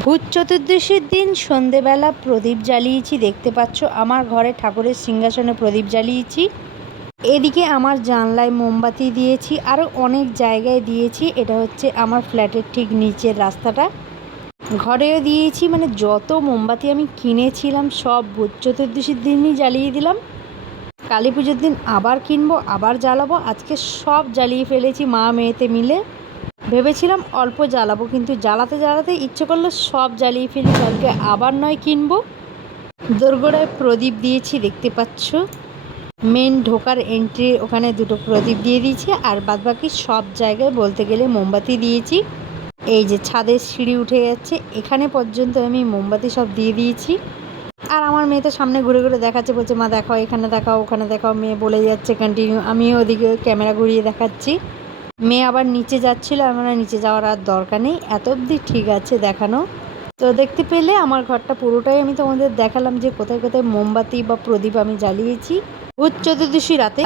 ভূত চতুর্দশীর দিন সন্ধেবেলা প্রদীপ জ্বালিয়েছি, দেখতে পাচ্ছ আমার ঘরে ঠাকুরের সিংহাসনে প্রদীপ জ্বালিয়েছি। এদিকে আমার জানলায় মোমবাতি দিয়েছি, আরও অনেক জায়গায় দিয়েছি। এটা হচ্ছে আমার ফ্ল্যাটের ঠিক নিচের রাস্তাটা, ঘরেও দিয়েছি। মানে যত মোমবাতি আমি কিনেছিলাম সব ভূত চতুর্দশীর দিনই জ্বালিয়ে দিলাম। কালী পুজোর দিন আবার কিনবো, আবার জ্বালাবো। আজকে সব জ্বালিয়ে ফেলেছি মা মেয়েতে মিলে। ভেবেছিলাম অল্প জ্বালাবো, কিন্তু জ্বালাতে জ্বালাতে ইচ্ছে করলো সব জ্বালিয়ে ফেলি, কালকে আবার নয় কিনবো। দোরগোড়ায় প্রদীপ দিয়েছি, দেখতে পাচ্ছ। মেন ঢোকার এন্ট্রি ওখানে দুটো প্রদীপ দিয়ে দিয়েছি, আর বাদবাকি সব জায়গায় বলতে গেলে মোমবাতি দিয়েছি। এই যে ছাদের সিঁড়ি উঠে যাচ্ছে, এখানে পর্যন্ত আমি মোমবাতি সব দিয়ে দিয়েছি। আর আমার মেয়ে তো সামনে ঘুরে ঘুরে দেখাচ্ছে, বলছে মা দেখাও, এখানে দেখাও, ওখানে দেখাও। মেয়ে বলে যাচ্ছে কন্টিনিউ, আমিও ওদিকে ক্যামেরা ঘুরিয়ে দেখাচ্ছি। মেয়ে আবার নিচে যাচ্ছিল, আমার নিচে যাওয়ার আর দরকার নেই, এত অবধি ঠিক আছে দেখানো। তো দেখতে পেলে আমার ঘরটা পুরোটাই আমি তোমাদের দেখালাম যে কোথায় কোথায় মোমবাতি বা প্রদীপ আমি জ্বালিয়েছি ভূত চতুর্দশী রাতে।